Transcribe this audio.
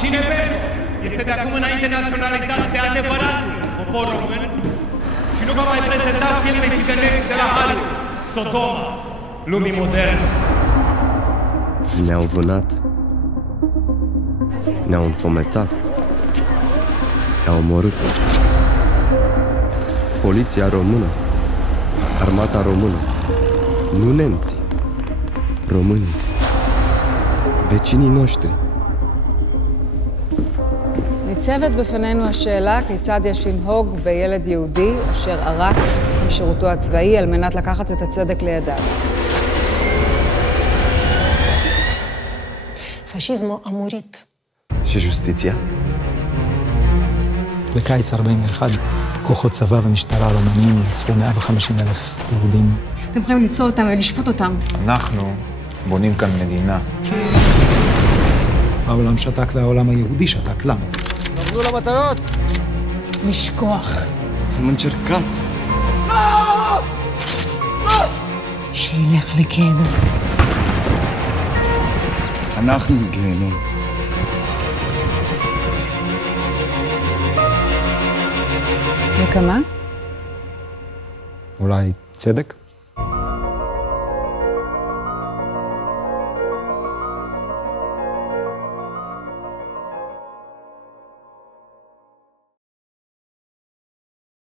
Cine pentru este de acum înainte naționalizat de adevăratul popor român și nu va mai prezenta filme și venești de la Hollywood, Sodoma, lumii moderne. Ne-au vânat, ne-au înfometat, ne-au omorât. Poliția română, armata română, nu nemții, românii, vecinii noștri. ניצבת בפנינו השאלה כיצד יש לנהוג בילד יהודי אשר ערק משירותו הצבאי על מנת לקחת את הצדק לידיו. פשיזמו אמורית. Și justiția? בקיץ 41, כוחות צבא ומשטרה רומנים רצחו 150,000 יהודים. אתם יכולים ליצור אותם ולשפוט אותם. אנחנו בונים כאן מדינה. העולם שתק והעולם היהודי שתק. למה? תעמדו למטרות! לשכוח. Am încercat. שילך לגיהנום. אנחנו גיהנום. וכמה? אולי צדק?